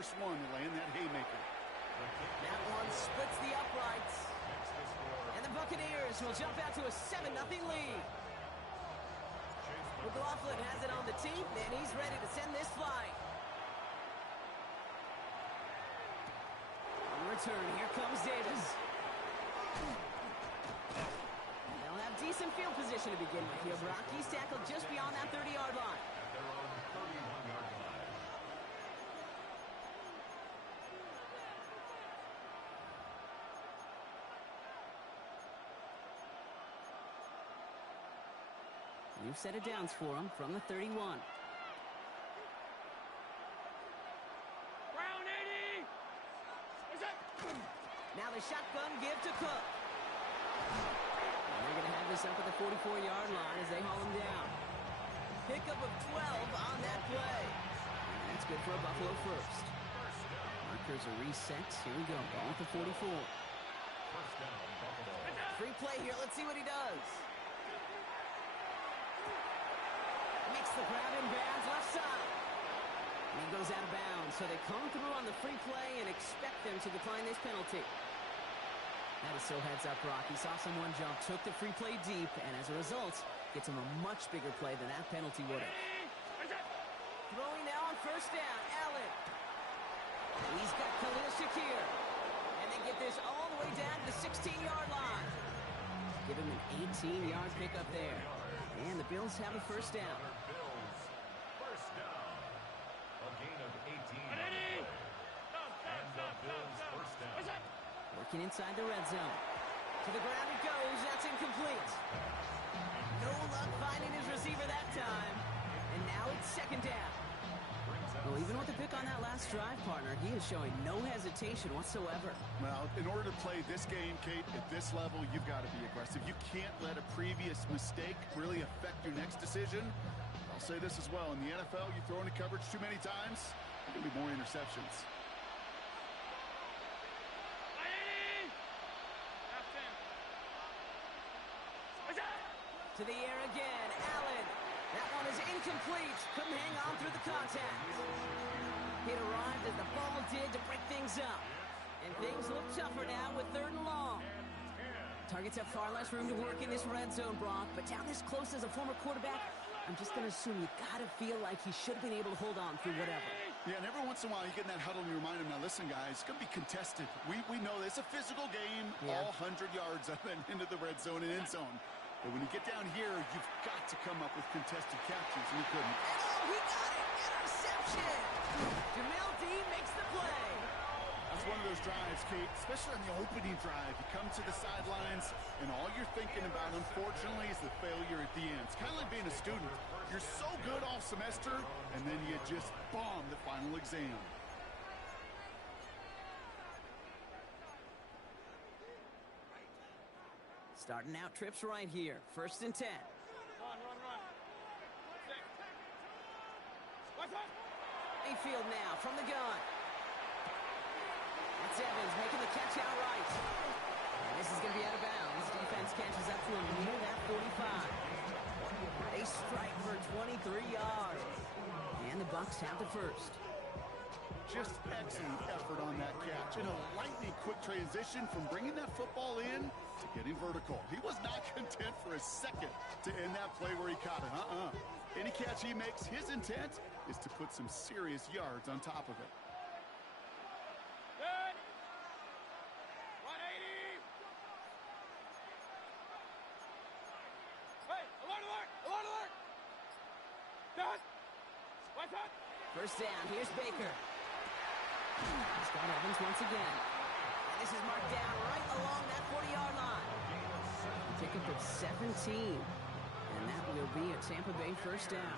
First one to land that haymaker. That one splits the uprights. And the Buccaneers will jump out to a 7-0 lead. McLaughlin has it on the tee, and he's ready to send this flight. On return, here comes Davis. They'll have decent field position to begin with here. Brock, he's tackled just beyond that 30-yard line. At their own 31-yard line. New set of downs for him from the 31. Round 80! Is it? Now the shotgun give to Cook. And they're going to have this up at the 44-yard line as they haul him down. Pickup of 12 on that play. And that's good for a Buffalo first. Markers are reset. Here we go. Ball at the 44. First down, Buffalo. Free play here. Let's see what he does. Makes the grab in bounds left side. And he goes out of bounds. So they come through on the free play and expect them to decline this penalty. That is so heads up, Brock. He saw someone jump, took the free play deep, and as a result, gets him a much bigger play than that penalty would have. Throwing now on first down, Allen. He's got Khalil Shakir. And they get this all the way down to the 16-yard line. Give him an 18-yard pickup there. And the Bills have a first down. Bills, first down. A gain of 18 on the play. And the Bills first down. Working inside the red zone. To the ground it goes. That's incomplete. No luck finding his receiver that time. And now it's second down. Well, even with the pick on that last drive, partner, he is showing no hesitation whatsoever. Well, in order to play this game, Kate, at this level, you've got to be aggressive. You can't let a previous mistake really affect your next decision. I'll say this as well. In the NFL, you throw into coverage too many times, there can be more interceptions. To the air again, Allen. That one is incomplete. Couldn't hang on through the contact. It arrived as the ball did to break things up. And things look tougher now with 3rd and long. Targets have far less room to work in this red zone, Brock. But down this close as a former quarterback, I'm just going to assume you got to feel like he should have been able to hold on through whatever. Yeah, and every once in a while you get in that huddle and you remind him, now listen, guys, it's going to be contested. We know this. It's a physical game, all 100 yards up and into the red zone and end zone. But when you get down here, you've got to come up with contested catches, and he couldn't. Oh, he got it! Interception! Jamil Dean makes the play. That's one of those drives, Kate, especially on the opening drive. You come to the sidelines, and all you're thinking about, unfortunately, is the failure at the end. It's kind of like being a student. You're so good all semester, and then you just bomb the final exam. Starting out trips right here. 1st and 10. Run. Mayfield now from the gun. That's Evans making the catch outright. And this is going to be out of bounds. Defense catches up to him near that 45. They strike for 23 yards. And the Bucs have the first. Just excellent effort on that catch. And a lightning quick transition from bringing that football in to getting vertical. He was not content for a second to end that play where he caught it. Any catch he makes, his intent is to put some serious yards on top of it. Good. 180. Hey, alert. Done. What's up? First down. Here's Baker. He's got Evans once again. And this is marked down right along that 40-yard line. Pickup of 17. And that will be a Tampa Bay first down.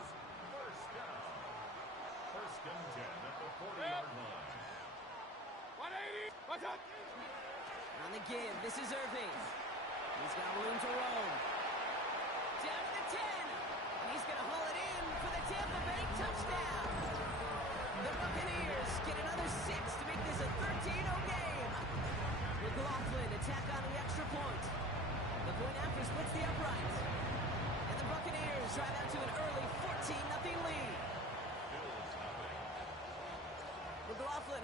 First and 10 at the 40-yard line. 180. What's up? On the give, this is Irving. He's got room to roll. Down to the 10. And he's going to haul it in for the Tampa Bay touchdown. The Buccaneers get another 6 to make this a 13-0 game. McLaughlin attack on the extra point. The point after splits the uprights. And the Buccaneers drive out to an early 14-0 lead. Bills have it. McLaughlin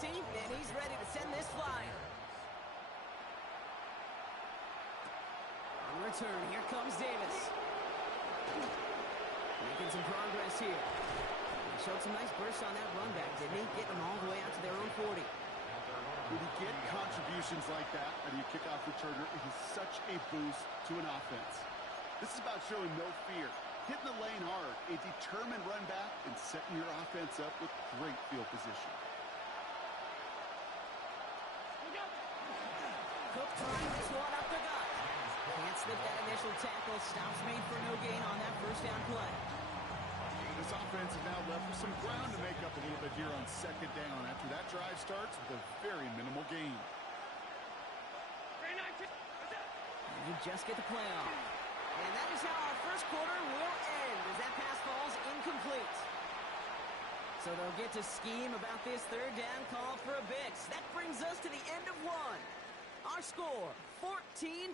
team, and he's ready to send this flyer. On return, here comes Davis. Making some progress here. He showed some nice bursts on that run back, didn't he? Getting them all the way out to their own 40. When you get contributions like that out of your kickoff returner, it is such a boost to an offense. This is about showing no fear, hitting the lane hard, a determined run back, and setting your offense up with great field position. Cook trying this one up the gut. Can't slip that initial tackle. Stops made for no gain on that first down play. This offense is now left with some ground to make up a little bit here on second down after that drive starts with a very minimal gain. And you just get the play off. And that is how our first quarter will end as that pass falls incomplete. So they'll get to scheme about this third down call for a Bucs. That brings us to the end of one. Our score, 14-0.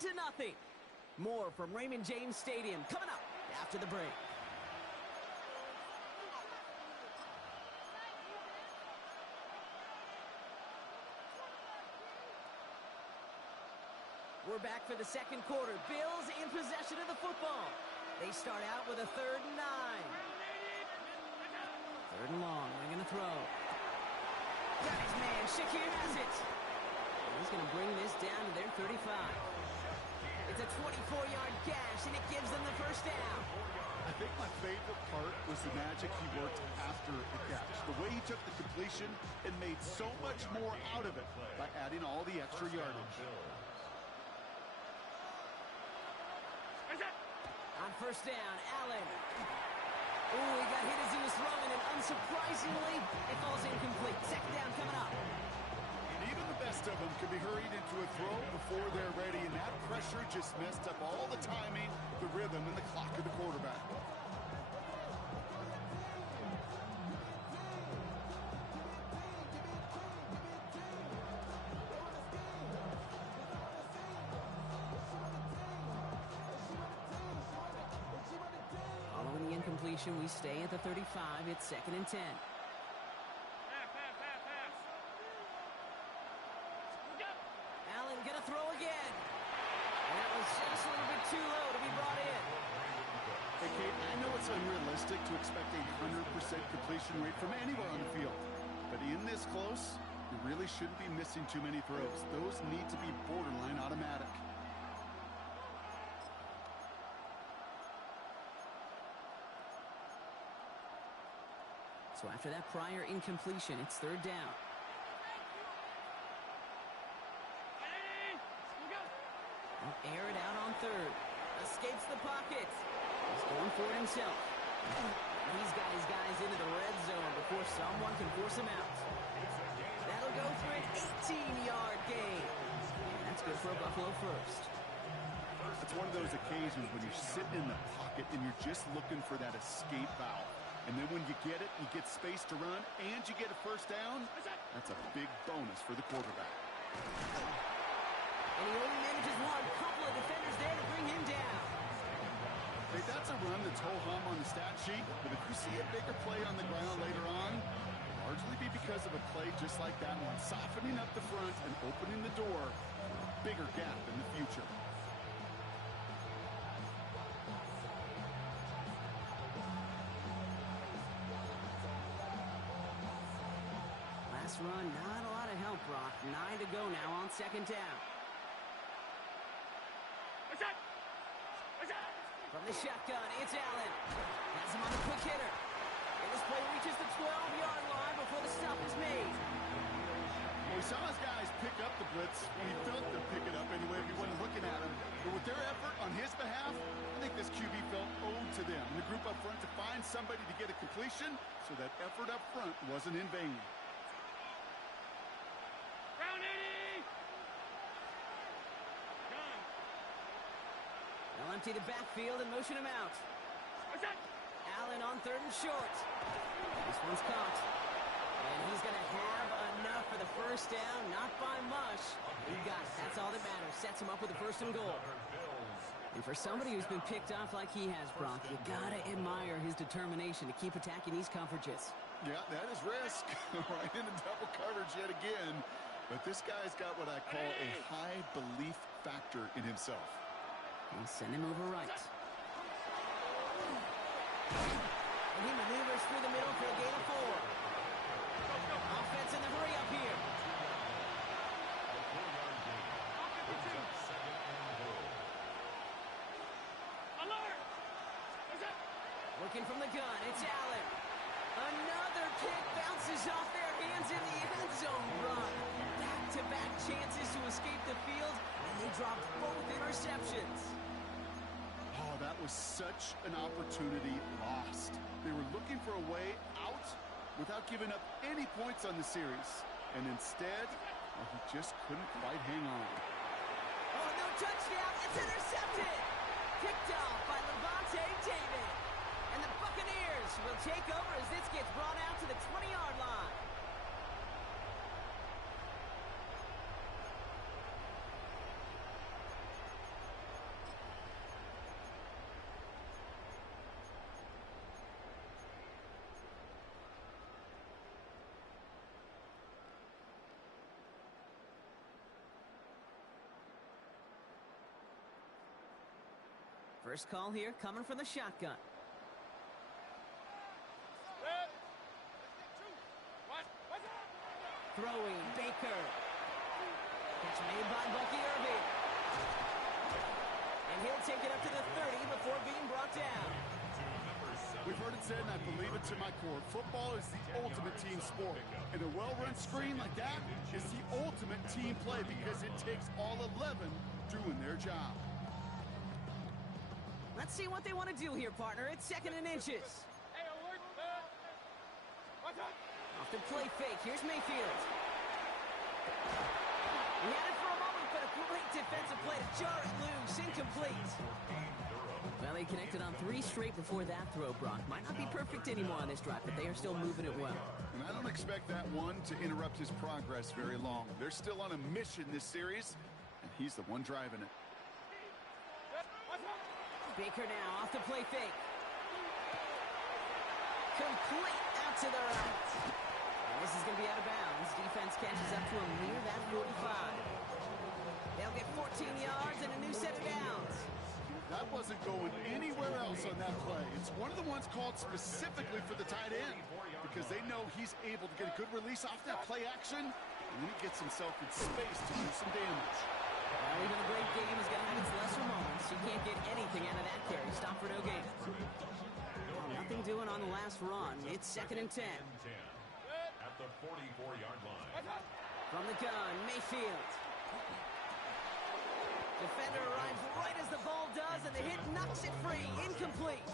More from Raymond James Stadium coming up after the break. We're back for the second quarter. Bills in possession of the football. They start out with a 3rd and 9. 3rd and long. They're going to throw. Got his man. Shakir has it. And he's going to bring this down to their 35. It's a 24-yard gash, and it gives them the first down. I think my favorite part was the magic he worked after the catch. The way he took the completion and made so much more out of it by adding all the extra yardage. On first down, Allen. Ooh, he got hit as he was throwing, and unsurprisingly, it falls incomplete. Second down coming up. And even the best of them could be hurried into a throw before they're ready, and that pressure just messed up all the timing, the rhythm, and the clock of the quarterback. Following the incompletion, we stay at the 35. It's 2nd and 10. Allen gonna throw again. And that was just a little bit too low to be brought in. Hey, Kate, I know it's unrealistic to expect a 100% completion rate from anywhere on the field. But in this close, you really shouldn't be missing too many throws. Those need to be borderline automatic. So after that prior incompletion, it's 3rd down. They'll air it out on 3rd. Escapes the pocket. He's going for it himself. He's got his guys into the red zone before someone can force him out. That'll go for an 18-yard gain. And that's good for a Buffalo first. It's one of those occasions when you're sitting in the pocket and you're just looking for that escape valve. And then when you get it, you get space to run, and you get a first down. That's a big bonus for the quarterback. And he only manages one. Couple of defenders there to bring him down. Hey, that's a run that's ho-hum on the stat sheet, but if you see a bigger play on the ground later on, it'll largely be because of a play just like that one, softening up the front and opening the door for a bigger gap in the future. Last run, not a lot of help, Brock. 9 to go now on 2nd down. From the shotgun, it's Allen. Has him on the quick hitter. And this play reaches the 12-yard line before the stop is made. Well, we saw his guys pick up the blitz when he felt them pick it up anyway if he wasn't looking at him. But with their effort on his behalf, I think this QB felt owed to them. And the group up front to find somebody to get a completion, so that effort up front wasn't in vain. They'll empty the backfield and motion him out. Allen on 3rd and short. This one's caught. And he's going to have enough for the first down. Not by much. He got it. That's all that matters. Sets him up with the 1st and goal. And for somebody who's been picked off like he has, Brock, you got to admire his determination to keep attacking these coverages. Yeah, that is risk. Right into double coverage. emerge yet again. But this guy's got what I call a high belief factor in himself. He'll send him over right. And he maneuvers through the middle for a gain of 4. Offense in the hurry up here. Looking from the gun, it's Allen. Another kick bounces off their hands in the end zone run. Back-to-back chances to escape the field, and they dropped both interceptions. Oh, that was such an opportunity lost. They were looking for a way out without giving up any points on the series. And instead, well, he just couldn't quite hang on. Oh, no touchdown. It's intercepted. Picked off by Levante David. And the Buccaneers will take over as this gets brought out to the 20-yard line. First call here coming from the shotgun. Throwing, Baker. Catch made by Bucky Irving. And he'll take it up to the 30 before being brought down. We've heard it said, and I believe it to my core, football is the ultimate team sport. And a well-run screen like that is the ultimate team play because it takes all 11 doing their job. Let's see what they want to do here, partner. It's 2nd and inches. Hey, alert! What's up? Off the play fake. Here's Mayfield. He had it for a moment, but a great defensive play to jar it loose. Incomplete. Well, he connected on 3 straight before that throw, Brock. Might not be perfect anymore on this drive, but they are still moving it well. And I don't expect that one to interrupt his progress very long. They're still on a mission this series, and he's the one driving it. Baker now off the play fake. Complete out to the right. And this is going to be out of bounds. Defense catches up to him near that 45. They'll get 14 yards and a new set of downs. That wasn't going anywhere else on that play. It's one of the ones called specifically for the tight end because they know he's able to get a good release off that play action, and then he gets himself in space to do some damage. Well, even a great game is going to have its lesser moments. You can't get anything out of that carry. Stop for no gain. Nothing doing on the last run. It's 2nd and 10. At the 44-yard line. From the gun, Mayfield. Defender arrives right as the ball does, and the hit knocks it free. Incomplete.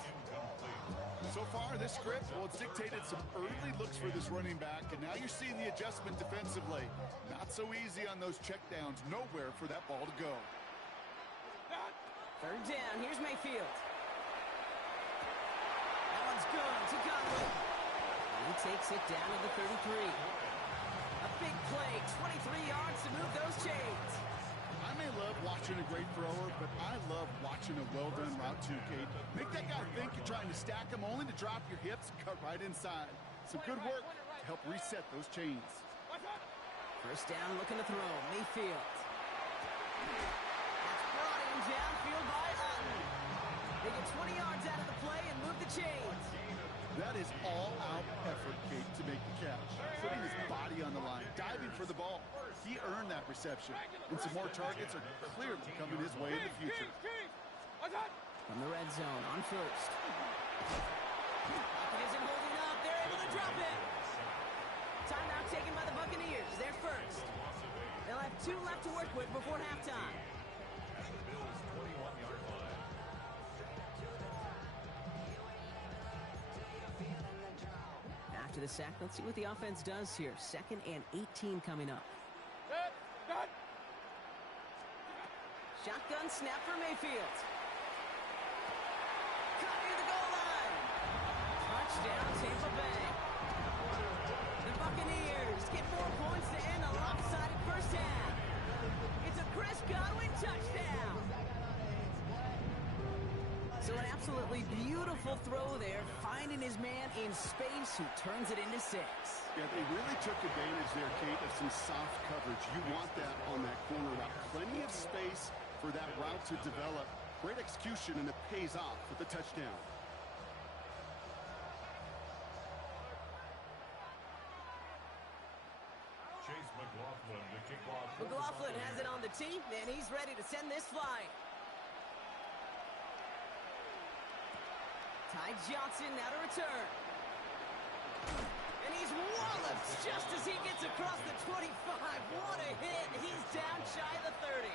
So far, this script, well, it's dictated some early looks for this running back, and now you're seeing the adjustment defensively. Not so easy on those checkdowns. Nowhere for that ball to go. 3rd down. Here's Mayfield. That one's good to Conley. He takes it down to the 33. A big play, 23 yards to move those chains. I may love watching a great thrower, but I love watching a well-done route too, Kate. Make that guy think you're trying to stack him only to drop your hips and cut right inside. Some good work to help reset those chains. First down, looking to throw. Mayfield. That's brought in downfield by Otten. They get 20 yards out of the play and move the chains. That is all-out effort, Kate, to make the catch. Putting his body on the line, diving for the ball. He earned that reception. And some more targets are clearly coming his way in the future. From the red zone on first. Pocket isn't holding up. They're able to drop it. Timeout taken by the Buccaneers. They're first. They'll have 2 left to work with before halftime. After the sack, let's see what the offense does here. 2nd and 18 coming up. Shotgun snap for Mayfield. Cut near the goal line. Touchdown, Tampa Bay. The Buccaneers get 4 points to end a lopsided first half. It's a Chris Godwin touchdown. So an absolutely beautiful throw there, finding his man in space who turns it into 6. Yeah, they really took advantage there, Kate, of some soft coverage. You want that on that corner route. Plenty of space for that route to develop. Great execution, and it pays off with the touchdown. Chase McLaughlin, the kickoff. McLaughlin has it on the tee, and he's ready to send this flying. Ty Johnson now to return. And he's walloped just as he gets across the 25. What a hit. He's down shy of the 30.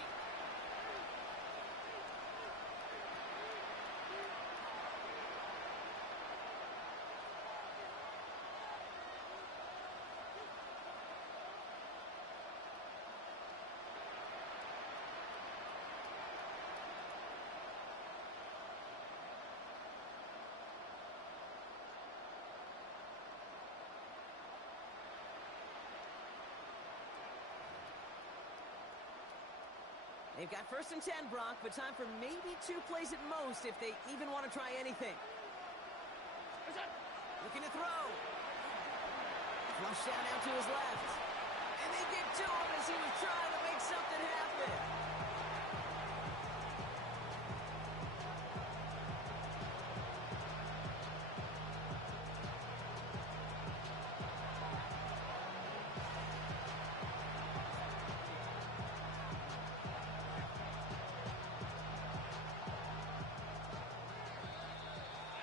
They've got 1st and 10, Brock, but time for maybe 2 plays at most if they even want to try anything. Looking to throw. Flush down out to his left. And they get to him as he was trying to make something happen.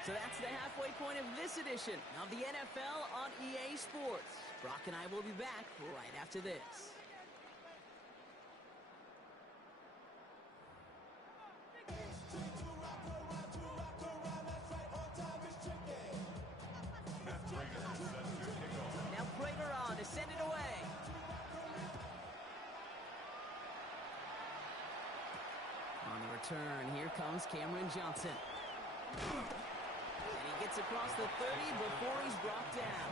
So that's the halfway point of this edition of the NFL on EA Sports. Brock and I will be back right after this. Now Prager on to send it away. On the return, here comes Cameron Johnson. And he gets across the 30 before he's brought down.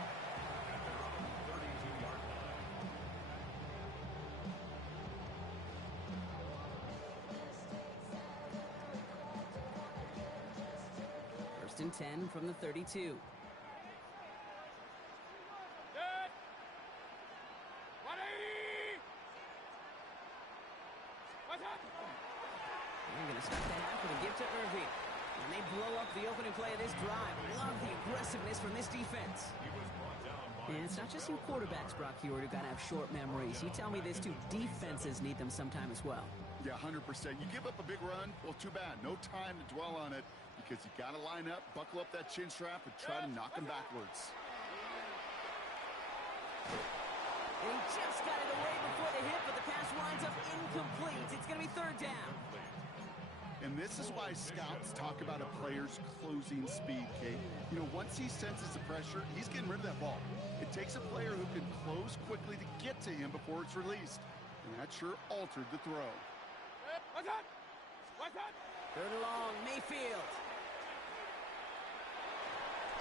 First and 10 from the 32. They're going to start the half with a give to Irving. And they blow up the opening play of this drive. Love the aggressiveness from this defense. And it's not just you quarterbacks, Brock Hewitt, who got to have short memories. You tell me this too, defenses need them sometime as well. Yeah, 100%. You give up a big run, well, too bad. No time to dwell on it because you got to line up, buckle up that chin strap, and try to knock them backwards. And he just got it away before the hit, but the pass winds up incomplete. It's going to be 3rd down. And this is why scouts talk about a player's closing speed, Kate. You know, once he senses the pressure, he's getting rid of that ball. It takes a player who can close quickly to get to him before it's released. And that sure altered the throw. Third and long, Mayfield.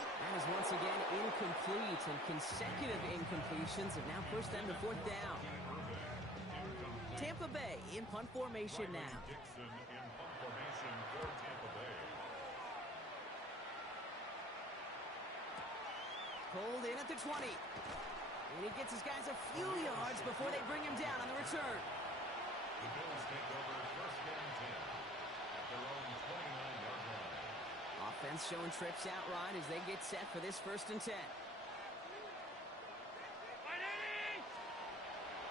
That is once again incomplete, and consecutive incompletions have now pushed them to 4th down. Tampa Bay in punt formation now. Pulled in at the 20. And he gets his guys a few yards before they bring him down on the return. The Bills take over 1st and 10 at their own 29-yard line. Offense showing trips out right as they get set for this 1st and 10.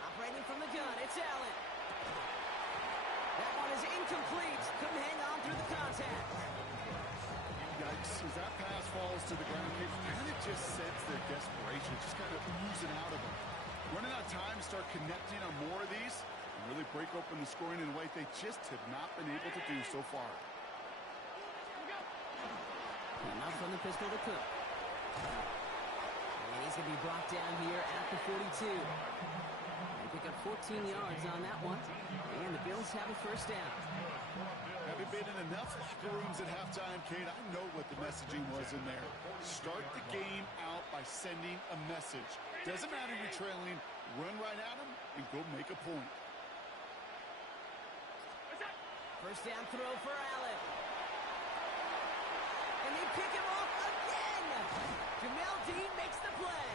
Operating from the gun, it's Allen. That one is incomplete. Couldn't hang on through the contact. Yikes, as that pass falls to the ground, it kind of just sets their desperation, just kind of oozing out of them. Running out of time to start connecting on more of these and really break open the scoring in a way they just have not been able to do so far. And out from the pistol to Cook. And he's going to be brought down here at the 42. They pick up 14 yards on that one. And the Bills have a 1st down. Having been in enough locker rooms at halftime, Kate, I know what the messaging was in there. Start the game out by sending a message. Doesn't matter you're trailing, run right at them and go make a point. 1st down throw for Allen. And they pick him off again. Jamel Dean makes the play.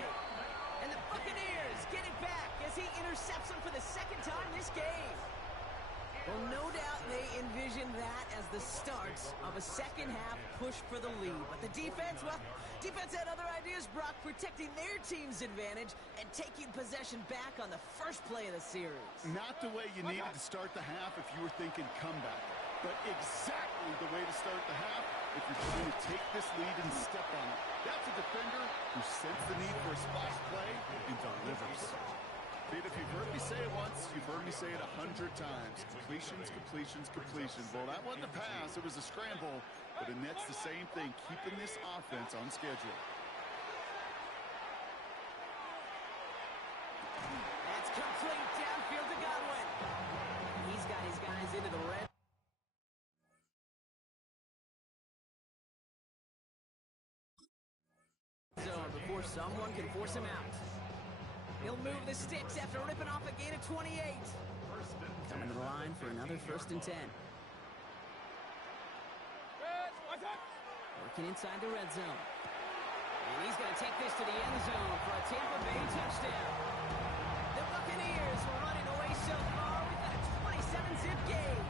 And the Buccaneers get it back as he intercepts him for the second time this game. Well, no doubt they envisioned that as the start of a second-half push for the lead. But the defense, well, defense had other ideas, Brock, protecting their team's advantage and taking possession back on the first play of the series. Not the way you needed to start the half if you were thinking comeback, but exactly the way to start the half if you're trying to take this lead and step on it. That's a defender who sensed the need for a splash play and delivers. If you've heard me say it once, you've heard me say it 100 times. Completions, completions, completions. Well, that wasn't a pass. It was a scramble. But it nets the same thing, keeping this offense on schedule. That's complete downfield to Godwin. He's got his guys into the red zone before someone can force him out. He'll move the sticks after ripping off a gain of 28. Coming to the line for another 1st and 10. Working inside the red zone. And he's going to take this to the end zone for a Tampa Bay touchdown. The Buccaneers were running away so far. We've got a 27-zip game.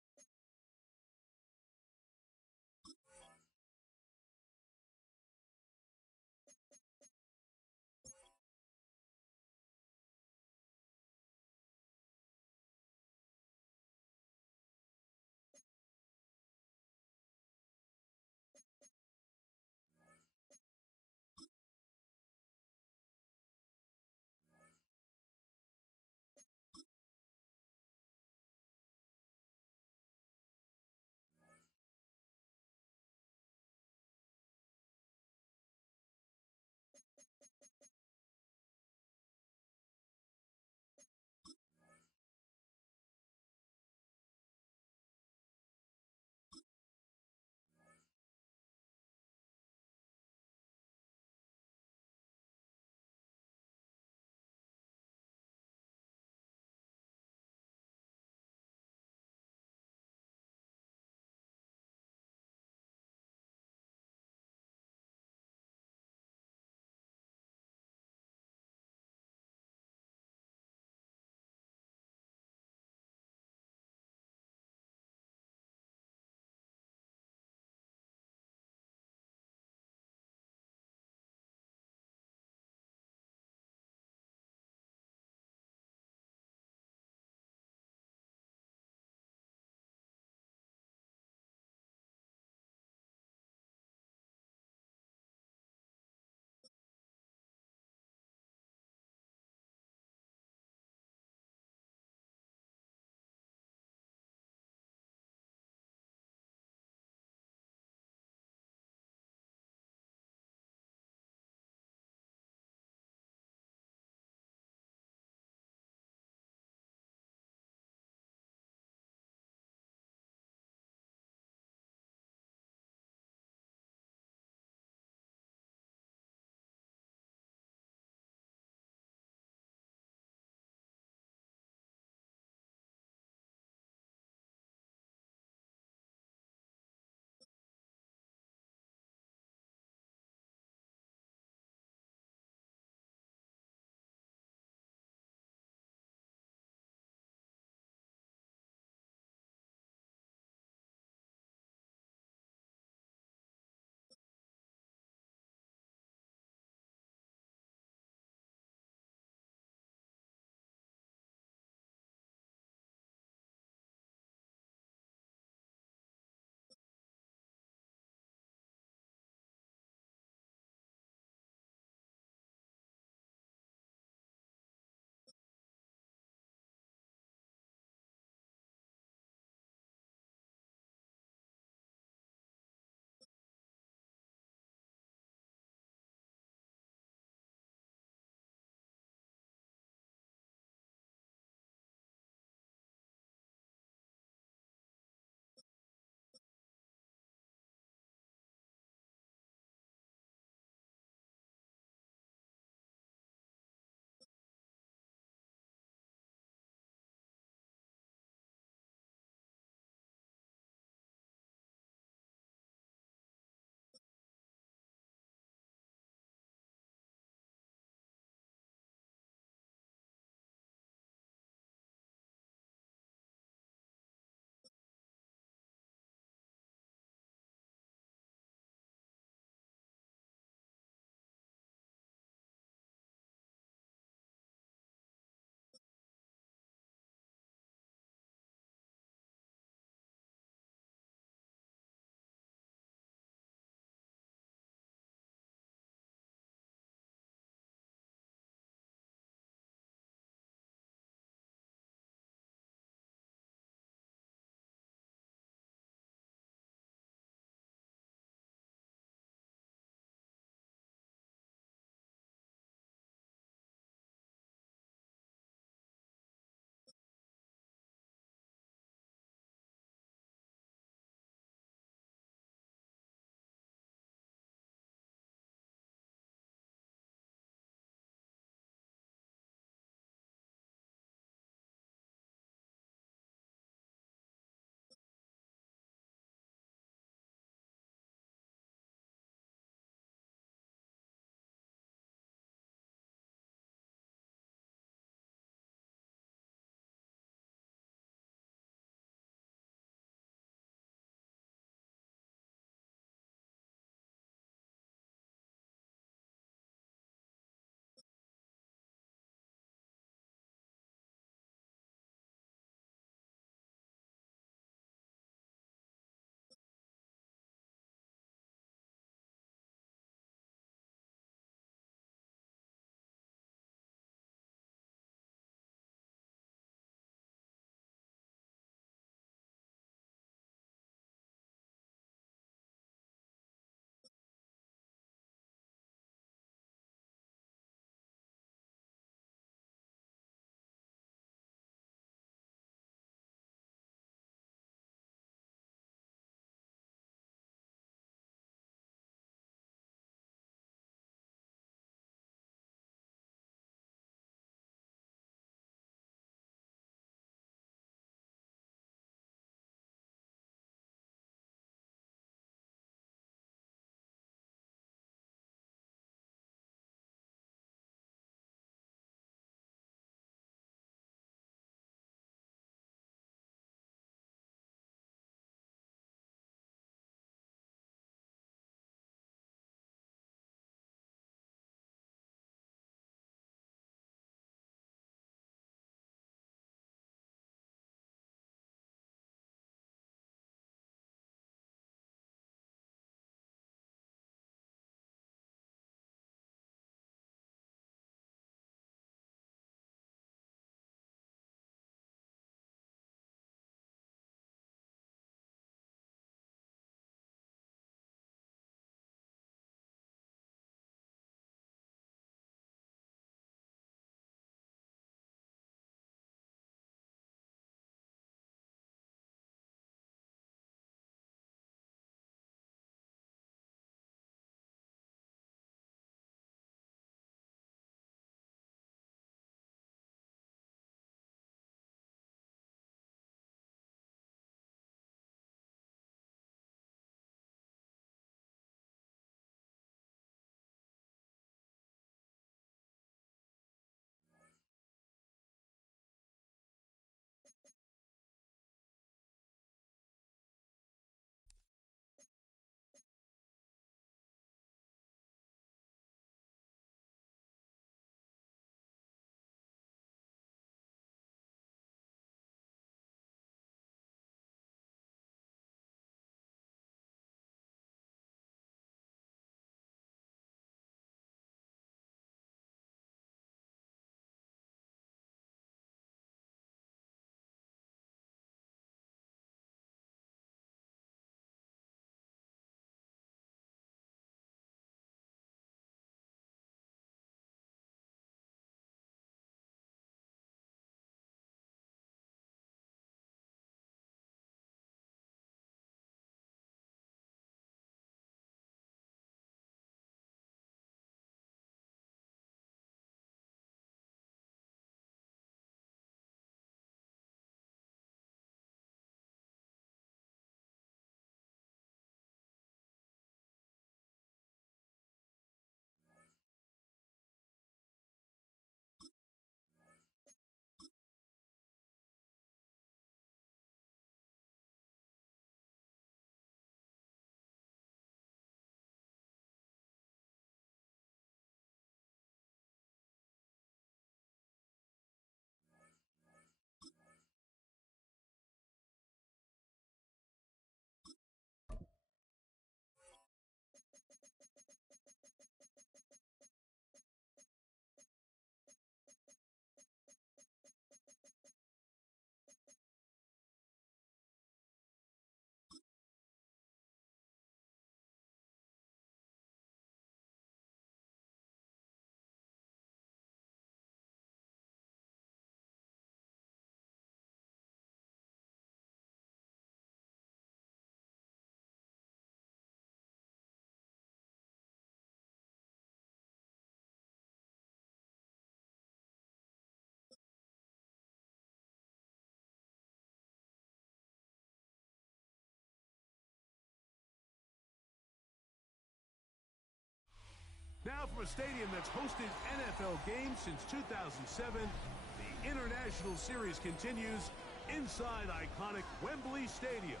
From a stadium that's hosted NFL games since 2007, the International Series continues inside iconic Wembley Stadium,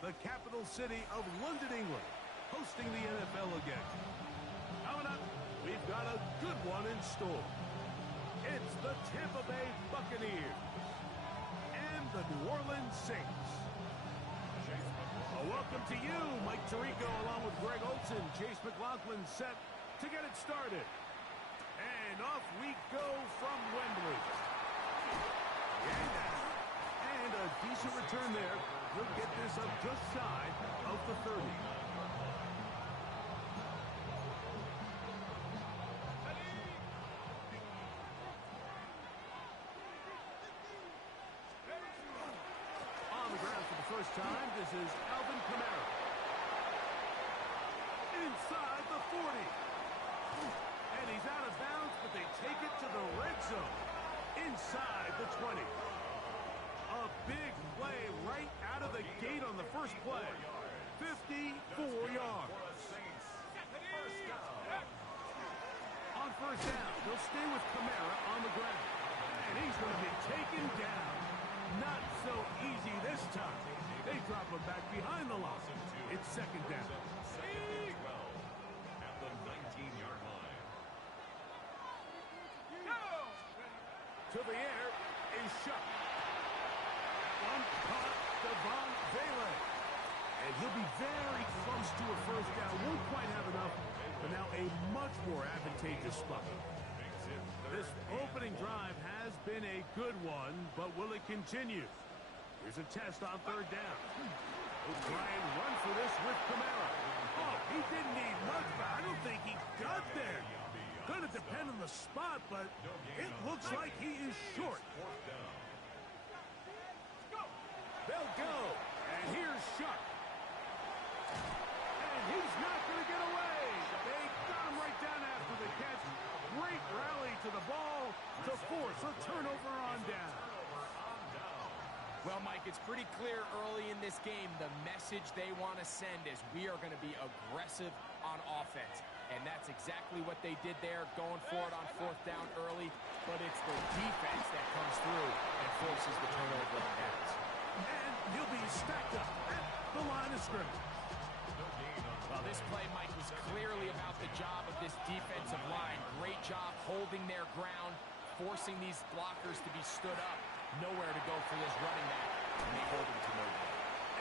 the capital city of London, England, hosting the NFL again. Coming up, we've got a good one in store. It's the Tampa Bay Buccaneers and the New Orleans Saints. Welcome to you, Mike Tirico, along with Greg Olson. Chase McLaughlin set to get it started. And off we go from Wembley. And a decent return there. He'll get this up just shy of the 30. First time, this is Alvin Kamara. Inside the 40. And he's out of bounds, but they take it to the red zone. Inside the 20. A big play right out of the gate on the first play. 54 yards. On first down, they'll stay with Kamara on the ground. And he's going to be taken down. Not so easy this time. They drop him back behind the line. It's second down. At the 19-yard line. To the air is shot. One caught Devon Vele. And he'll be very close to a first down. Won't quite have enough, but now a much more advantageous spot. This opening drive has been a good one, but will it continue? Here's a test on third down. He'll try and run for this with Kamara. Oh, he didn't need much, but I don't think he got there. Gonna depend on the spot, but it looks like he is short. They'll go, and here's Shuck. And he's not gonna get away. They got him right down after the catch. Great rally to the ball to force a turnover on down. Well, Mike, it's pretty clear early in this game the message they want to send is we are going to be aggressive on offense. And that's exactly what they did there, going for it on fourth down early. But it's the defense that comes through and forces the turnover on downs. And he'll be stacked up at the line of scrimmage. Well, this play, Mike, was clearly about the job of this defensive line. Great job holding their ground, forcing these blockers to be stood up. Nowhere to go for this running back, and they hold him to no goal.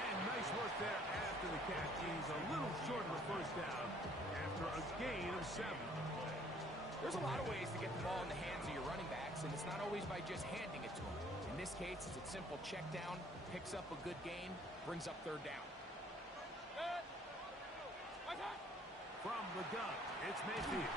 And nice work there after the catch. He's a little short of a first down after a gain of 7. There's a lot of ways to get the ball in the hands of your running backs, and it's not always by just handing it to them. In this case, it's a simple check down, picks up a good gain, brings up third down. From the gun, it's Mayfield.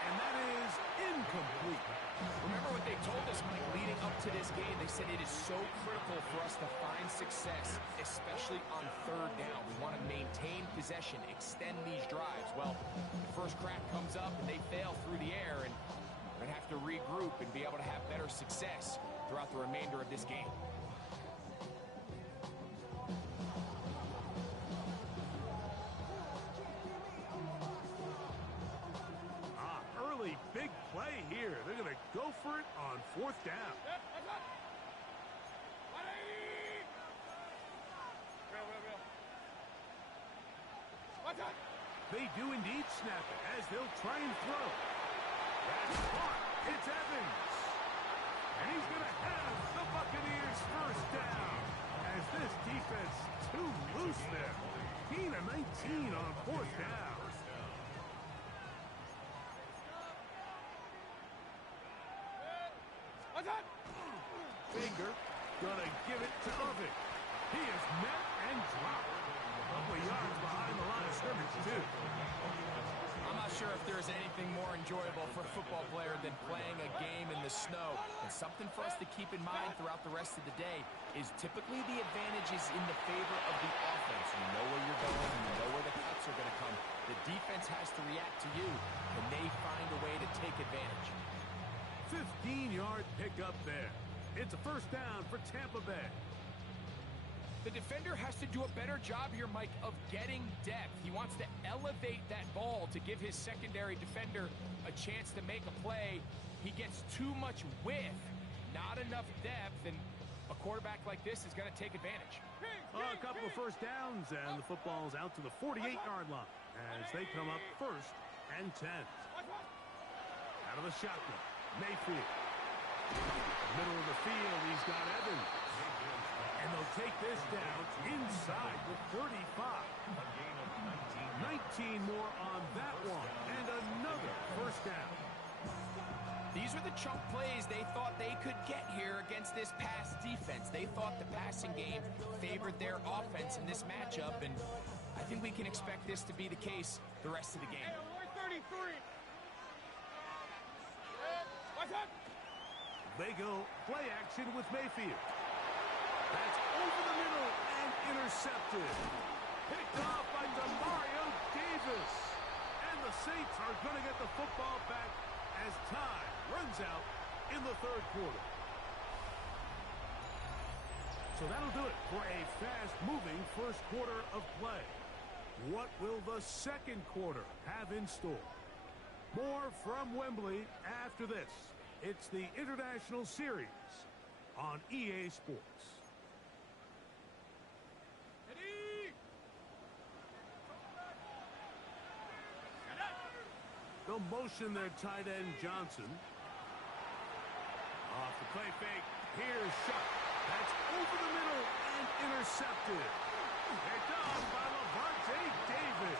And that is incomplete. Remember what they told us, Mike, leading up to this game? They said it is so critical for us to find success, especially on third down. We want to maintain possession, extend these drives. Well, the first crack comes up and they fail through the air, and we're going to have to regroup and be able to have better success throughout the remainder of this game. Big play here. They're going to go for it on fourth down. They do indeed snap it as they'll try and throw. That's caught. It's Evans. And he's going to have the Buccaneers first down as this defense too loose there. 15 of 19 on fourth down. Finger gonna give it to Ovick. He is met and dropped. A couple of yards behind the line of scrimmage, too. I'm not sure if there's anything more enjoyable for a football player than playing a game in the snow. And something for us to keep in mind throughout the rest of the day is typically the advantage is in the favor of the offense. You know where you're going. You know where the cuts are going to come. The defense has to react to you, and they find a way to take advantage. 15-yard pickup there. It's a first down for Tampa Bay. The defender has to do a better job here, Mike, of getting depth. He wants to elevate that ball to give his secondary defender a chance to make a play. He gets too much width, not enough depth, and a quarterback like this is going to take advantage. A couple of first downs, and the football's out to the 48-yard line as they come up 1st and 10. Out of the shotgun, Mayfield. Middle of the field, he's got Evans. And they'll take this down inside the 35. 19 more on that one, and another first down. These are the chunk plays they thought they could get here against this pass defense. They thought the passing game favored their offense in this matchup, and I think we can expect this to be the case the rest of the game. Hey, 33. What's up? They go play action with Mayfield. That's over the middle and intercepted. Picked off by Demario Davis. And the Saints are going to get the football back as time runs out in the 3rd quarter. So that'll do it for a fast-moving 1st quarter of play. What will the 2nd quarter have in store? More from Wembley after this. It's the International Series on EA Sports. They'll motion their tight end Johnson. Off the play fake. Here's Shuck. That's over the middle and intercepted. Picked off by Levante David.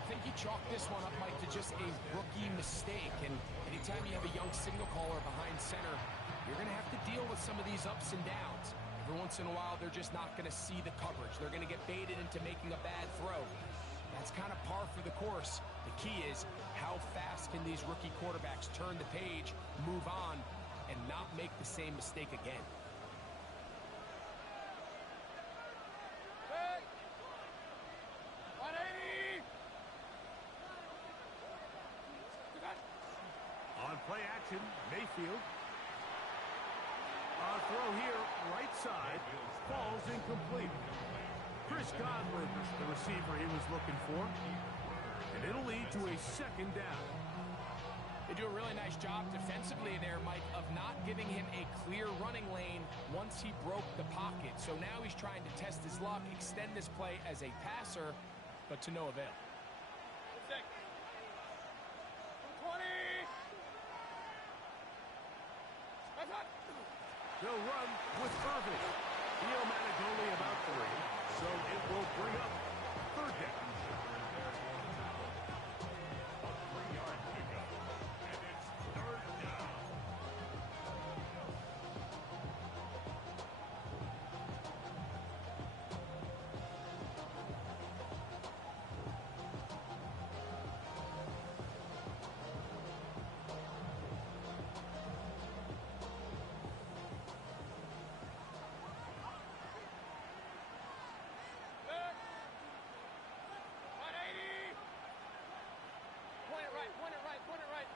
I think you chalk this one up, Mike, to just a rookie mistake. And anytime you have a young signal caller behind center, you're going to have to deal with some of these ups and downs. Every once in a while, they're just not going to see the coverage. They're going to get baited into making a bad throw. That's kind of par for the course. The key is how fast can these rookie quarterbacks turn the page, move on, and not make the same mistake again. Hey. 180. On play action, Mayfield. A throw here, right side, falls incomplete. Chris Godwin, the receiver he was looking for. And it'll lead to a 2nd down. They do a really nice job defensively there, Mike, of not giving him a clear running lane once he broke the pocket. So now he's trying to test his luck, extend this play as a passer, but to no avail. 20. They'll run with Irving. He'll manage only about 3, so it will bring up 3rd down. Point it right.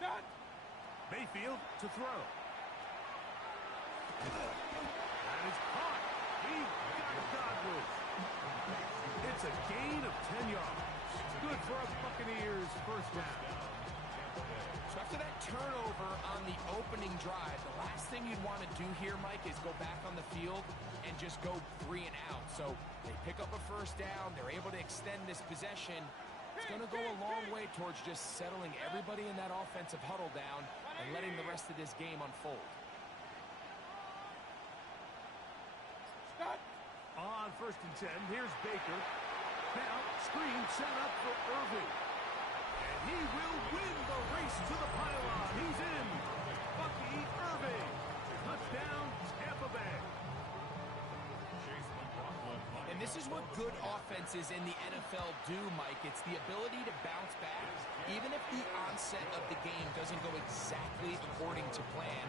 Done. Mayfield to throw. That is caught. He got Godwin. It's a gain of 10 yards. Good for a Buccaneers 1st down. So after that turnover on the opening drive, the last thing you'd want to do here, Mike, is go back on the field and just go 3 and out. So they pick up a 1st down. They're able to extend this possession. It's going to go a long way towards just settling everybody in that offensive huddle down and letting the rest of this game unfold. On 1st and 10, here's Baker. Now, screen set up for Irving. And he will win the race to the pylon. He's in. Bucky Irving. Touchdown, Tampa Bay. And this is what good offenses in the NFL do, Mike. It's the ability to bounce back. Even if the onset of the game doesn't go exactly according to plan,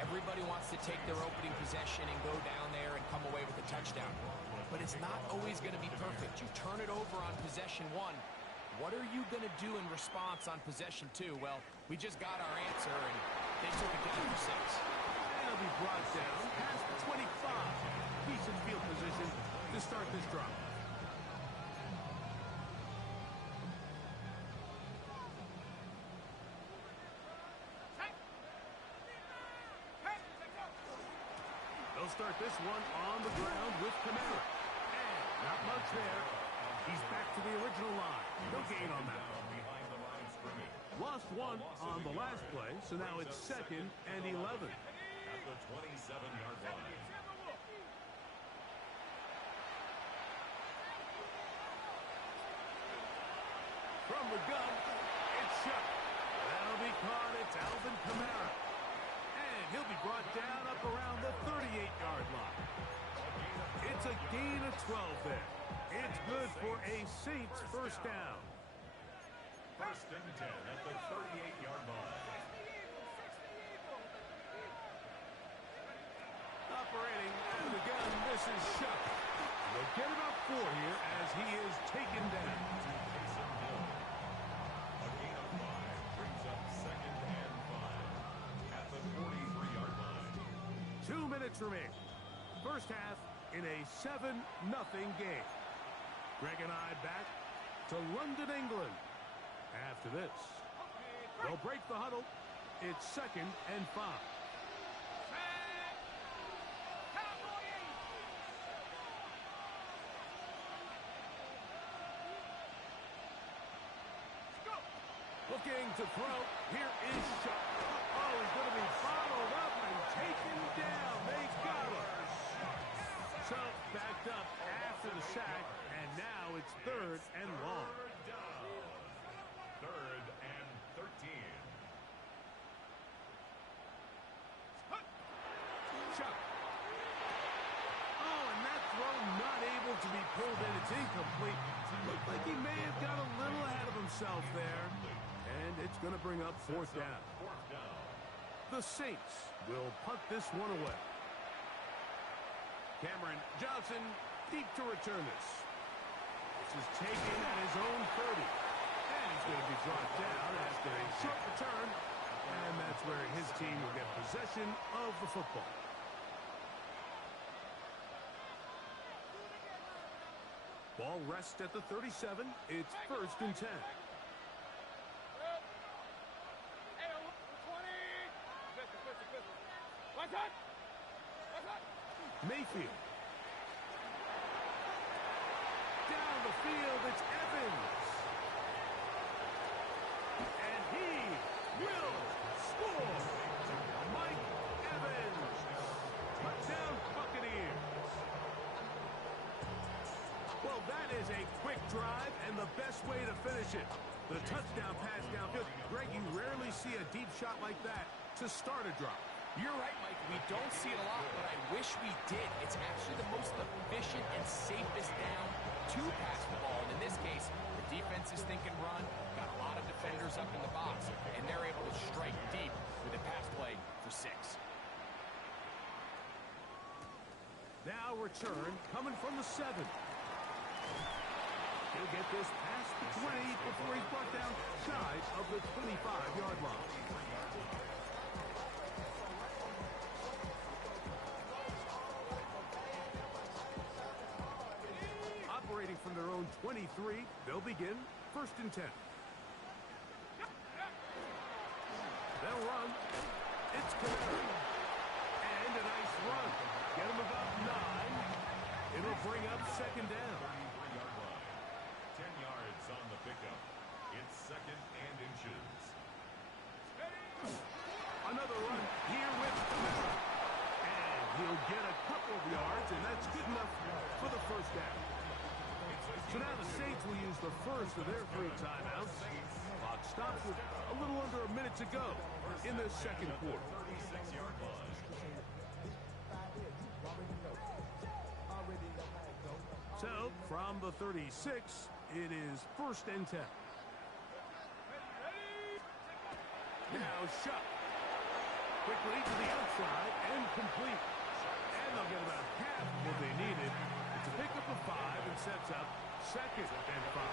everybody wants to take their opening possession and go down there and come away with a touchdown. but it's not always going to be perfect. You turn it over on possession 1. What are you going to do in response on possession 2? Well, we just got our answer, and they took it down for 6. And he'll be brought down past the 25. Decent field position to start this drive. They'll start this one on the ground with Kamara. And not much there. He's back to the original line. No gain on that. Behind the line of scrimmage. Lost one on the last play, so now it's 2nd and 11. At the 27-yard line. From the gun, it's shot. That'll be caught. It's Alvin Kamara. And he'll be brought down up around the 38-yard line. It's a gain of 12 there. It's good for a Saints first down. 1st and 10 at the 38-yard line. Operating out of the gun, this is Shuck. They'll get about 4 here as he is taken down. A gain of 5 brings up 2nd and 5 at the 43-yard line. 2 minutes remaining. First half in a 7-0 game. Greg and I back to London, England. After this, they'll break the huddle. It's 2nd and 5. Looking to throw. Here is Shuck. Oh, he's going to be followed up and taken down. They got him. So backed up after the sack, and now it's 3rd and long. 3rd and 13. Shuck. Oh, and that throw not able to be pulled in. It's incomplete. Looked like he may have got a little ahead of himself there. And it's going to bring up 4th down. The Saints will punt this one away. Cameron Johnson deep to return this. This is taken at his own 30. And he's going to be brought down after a short return. And that's where his team will get possession of the football. Ball rests at the 37. It's 1st and 10. Mayfield. Down the field, it's Evans. And he will score. Mike Evans. Touchdown Buccaneers. Well, that is a quick drive and the best way to finish it. The touchdown pass downfield. Greg, you rarely see a deep shot like that to start a drive. You're right, Mike. We don't see it a lot, but I wish we did. It's actually the most efficient and safest down to pass the ball. And in this case, the defense is thinking run, got a lot of defenders up in the box, and they're able to strike deep with a pass play for 6. Now return coming from the 7. He'll get this past the 20 before he's brought down shy of the 25-yard line. Operating from their own 23, they'll begin 1st and 10. They'll run. It's Kamara. And a nice run. Get him about 9. It'll bring up 2nd down. 33-yard line. 10 yards on the pickup. It's 2nd and inches. Another run here with Kamara. And he'll get a couple of yards, and that's good enough for the 1st down. So now the Saints will use the first of their 3 timeouts. Clock stops with a little under a minute to go in the 2nd quarter. 36-yard line. So from the 36, it is 1st and 10. Now Shuck. Quickly to the outside and complete. And they'll get about half of what they needed. It's a pickup sets up 2nd and 5.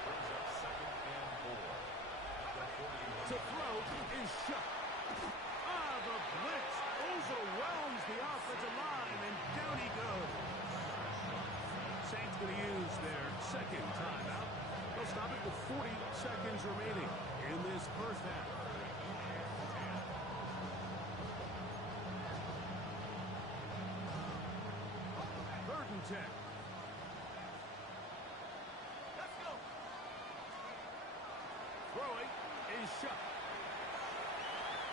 Brings up 2nd and 4. To throw is shut. The blitz overwhelms the offensive line, and down he goes. Saints going to use their 2nd timeout. They'll stop it with 40 seconds remaining in this first half. Third and 10. Let's go. Throwing is shut.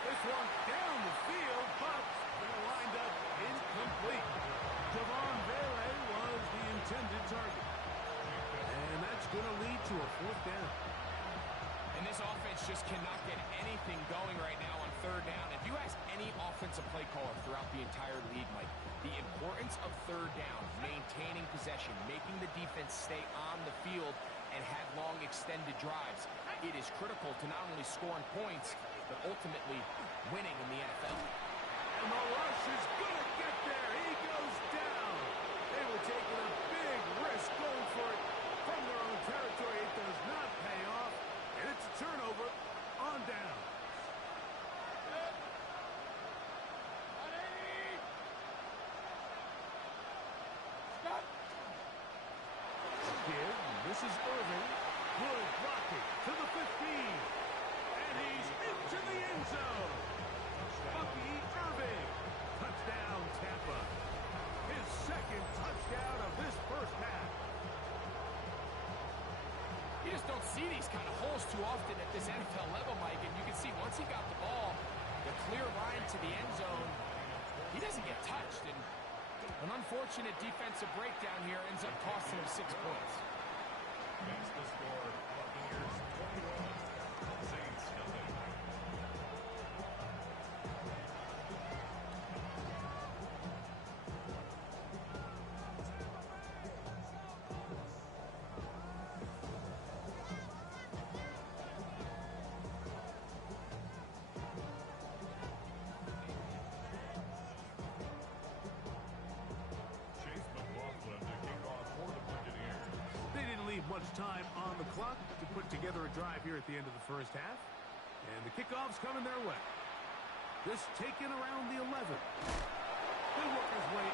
This one down the field, but lined up incomplete. Javon Bailey was the intended target. And that's going to lead to a 4th down. And this offense just cannot get anything going right now on 3rd down. If you ask any offensive play caller throughout the entire league, Mike, the importance of 3rd down, maintaining possession, making the defense stay on the field and have long extended drives, it is critical to not only scoring points, but ultimately winning in the NFL. And the rush is going to get there. He goes down. They were taking a big risk going for it from their own territory. It does not pay off. And it's a turnover on down. Stop. Again, this is Irving. Good blocking to the 15. And he's into the end zone. Bucky Irving. Touchdown, Tampa. His 2nd touchdown of this first half. You just don't see these kind of holes too often at this NFL level, Mike. And you can see once he got the ball, the clear line to the end zone, he doesn't get touched. And an unfortunate defensive breakdown here ends up costing him 6 points. Makes the score Buccaneers 21. Saints nothing. Chase McLaughlin to kick off for the Buccaneers. They didn't leave much time on the clock to put together a drive here at the end of the first half. And the kickoff's coming their way. This taken around the 11. He'll work his way